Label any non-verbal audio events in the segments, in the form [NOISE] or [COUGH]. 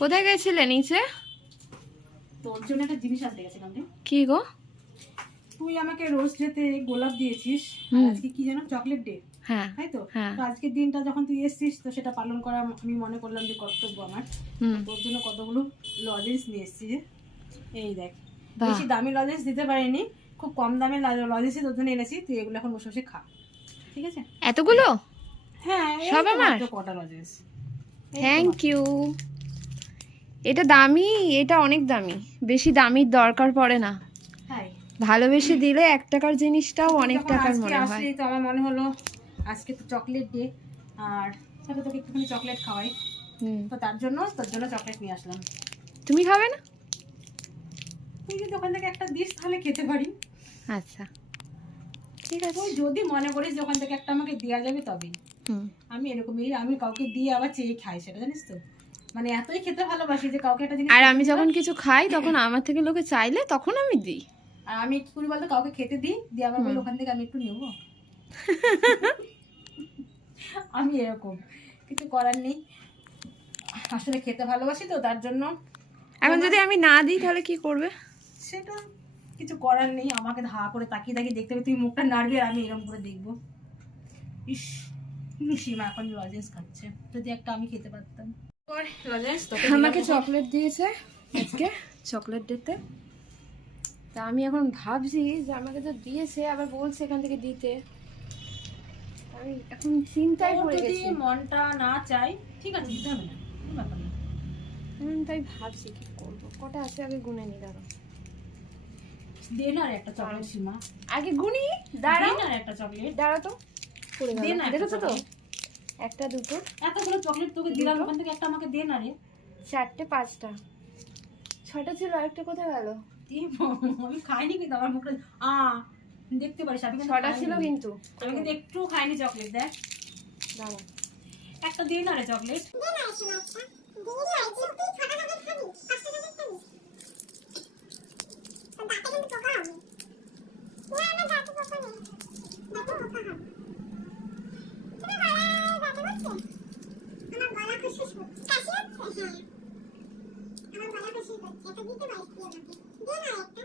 কোথায় গেছিলে নিচে? তোর জন্য একটা জিনিস আনতে গেছিলাম রে। কি গো? তুই আমাকে রোজ ডেতে গোলাপ দিয়েছিস আজকে কি যেন চকলেট ডে হ্যাঁ তাই তো? হ্যাঁ। তো আজকের দিনটা যখন তুই এসেছিস তো সেটা পালন করা আমি মনে করলাম যে কর্তব্য আমার। তোর জন্য কতগুলো লজেন্স নিয়ে এসেছি এই দেখ বেশি দামি লজেন্স দিতে পারিনি খুব কম দামের লজেন্সই তোর জন্য এনেছি তুই এগুলো এখন বসে বসে খা। ঠিক আছে? এতগুলো? হ্যাঁ সব আমার? কটা লজেন্স থ্যাংক ইউ এটা দামি এটা অনেক দামি। বেশি দামির দরকার পড়ে না। ভালোবেসে দিলে এক টাকার জিনিসটাও অনেক টাকার মনে হয়। তো আমার মনে হলো আজকে তো চকলেট ডে আর সাথে তোকে একটুখানি চকলেট খাওয়াই। তো তার জন্য তোর জন্য চকলেট নিয়ে আসলাম। তুমি খাবে না? তুই যদি ওখান থেকে একটা দিস তাহলে খেতে পারি। আচ্ছা। ঠিক আছে। তুই যদি মনে করিস যে ওখান থেকে একটা আমাকে দেওয়া যাবে হুম। আমি এরকমই আমি কাউকে দিয়ে আবার চেয়ে খাই সেটা জানিস তো? মানে এতই খেতে ভালোবাসি যে কাউকে একটা জিনিস আর আমি যখন কিছু খাই তখন আমার থেকে লোকে চাইলে তখন আমি দিই। আর আমি কি করি বলতো কাউকে খেতে দিই দিয়ে আবার বলি ওখান থেকে আমি একটু নেব। [LAUGHS] আমি এরকম কিছু করার নেই। আসলে খেতে ভালোবাসি তো তার জন্য এখন যদি আমি না দিই তাহলে কি করবে? সেটা কিছু করার নেই আমাকে ধা করে তাকিয়ে তাকিয়ে দেখতে হবে তুই মুখটা নাড়বি আর আমি এরকম করে দেখব। ইস সীমা এখন লজেন্স খাচ্ছে যদি একটা আমি খেতে পারতাম। আমাকে চকলেট দিয়েছে আজকে। চকলেট দিতে। তা আমি এখন ভাবছি যে আমাকে তো দিয়েছে আবার বলছে এখান থেকে দিতে। আমি এখন চিন্তায় পড়ে গেছি। মনটা না চাই ঠিক আছে দিতে হবে না আমি তাই ভাবছি কি করব। কটা আছে আগে গুনে নি দাঁড়ো দে না একটা চকলেট সীমা। আগে গুনি দাঁড়াও। না রে একটা চকলেট। দাঁড়াও তো পড়ে গেল। দেখেছ তো। একটা দুটো। এতগুলো চকলেট তোকে দিলাম ওখান থেকে একটা আমাকে দে না রে। চারটে পাঁচটা। ছটা ছিল আরেকটা কোথায় গেল? আমি খাইনি কিন্তু আমার মুখটা। আ দেখতে পারিস আমি ছটা ছিল কিন্তু। আমি কিন্তু একটু খাইনি চকলেট দেখ। দাঁড়া। একটা দিন না রে চকলেট দাঁতে কিন্তু পোকা না না দাঁতে পোকা নেই। দাঁতে পোকা আমার গলা খুশি করছে এটা দিতে পারিস দে না একটা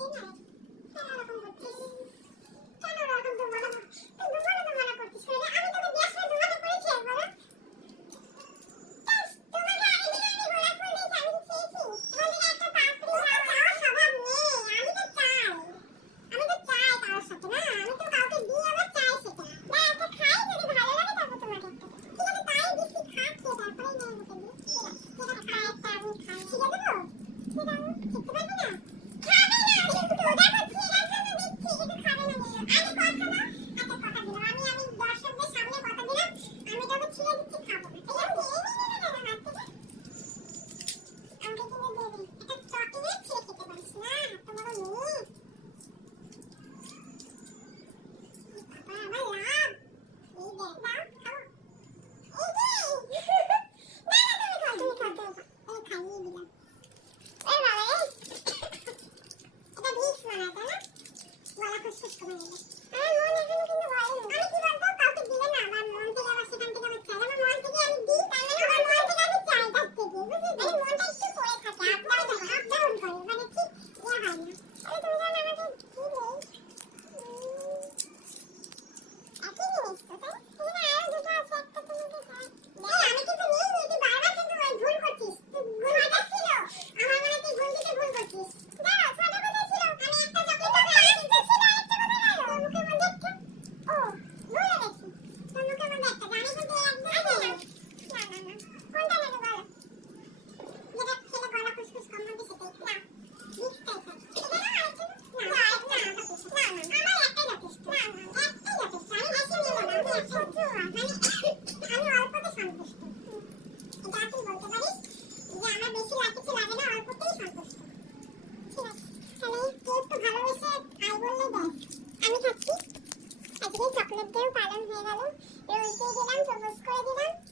দে না Dur, hız koyabilirim.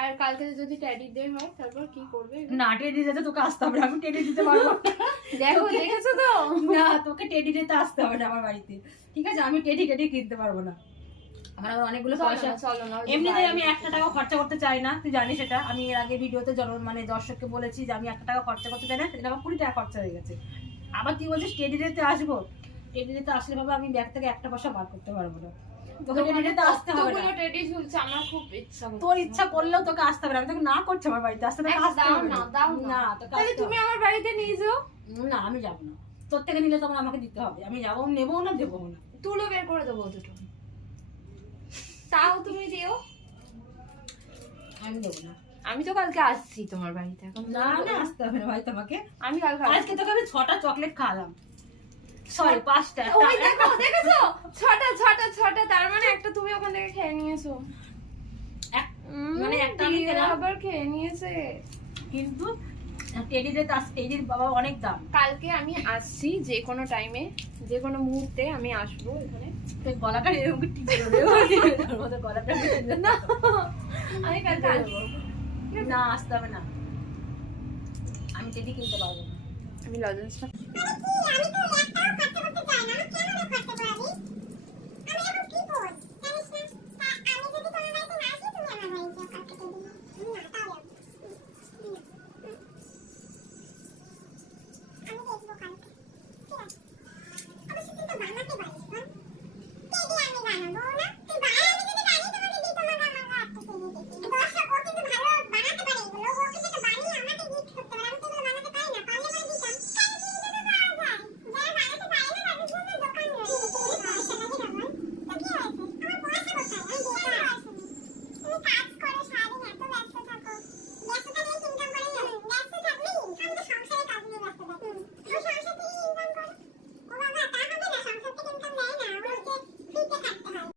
আর কালকে যদি ট্যাডি ডে হয় তারপর কি করবে? না টেডি দিতে তোকে আসতে হবে আমি টেডি দিতে পারব দেখো দেখেছ তো? না তোকে টেডি দিতে আসতে হবে না আমার বাড়িতে। ঠিক আছে আমি টেডি টেডি কিনতে পারব না। আমার আবার অনেকগুলো পয়সা চলো না এমনিতে আমি একটা টাকা খরচা করতে চাই না তুই জানিস এটা। আমি এর আগে ভিডিওতে জন মানে দর্শককে বলেছি যে আমি একটা টাকা খরচা করতে চাই না সেটা আমার কুড়ি টাকা খরচা হয়ে গেছে। আবার তুই বলছিস টেডিতে আসব? টেডিতে আসলে ভাবে আমি ব্যাগ থেকে একটা পয়সা বার করতে পারব না। তোর ইচ্ছা করলেও তোকে আসতে হবে আমি তোকে না করছি আমার বাড়িতে আসতে তোকে একটা আসতে দাও হবে না না। দাও না। না তোকে তাহলে আসতে তুমি আমার বাড়িতে নিয়ে যাও। না আমি যাব না। তোর থেকে নিলে তখন আমাকে দিতে হবে আমি যাব নেব না দেবো না। তুলো বের করে দেবো দুটো। তাও তুমি দিও। আমি দেবো না। আমি তো কালকে আসছি তোমার বাড়িতে এখন না না। আসতে হবে না ভাই তোমাকে আমি কালকে আজকে তোকে আমি ছটা চকলেট খাওয়ালাম। সরি পাঁচটা। ওই দেখো দেখেছ? ছটা ছটা ছটা। তার মানে একটা তুমি ওখান থেকে খেয়ে নিয়েছো। মানে একটা আমি খেলাম। আবার খেয়ে নিয়েছে। কিন্তু টেডিতে তার টেডির বাবা অনেক দাম। কালকে আমি আসছি যে কোনো টাইমে যে কোনো মুহূর্তে আমি আসব এখানে। গলাটা এরকম করে [LAUGHS] গলাটা না আমি কালকে আসব। না আসতে হবে না। আমি টেডি কিনতে পারব আমি লজেন্সটা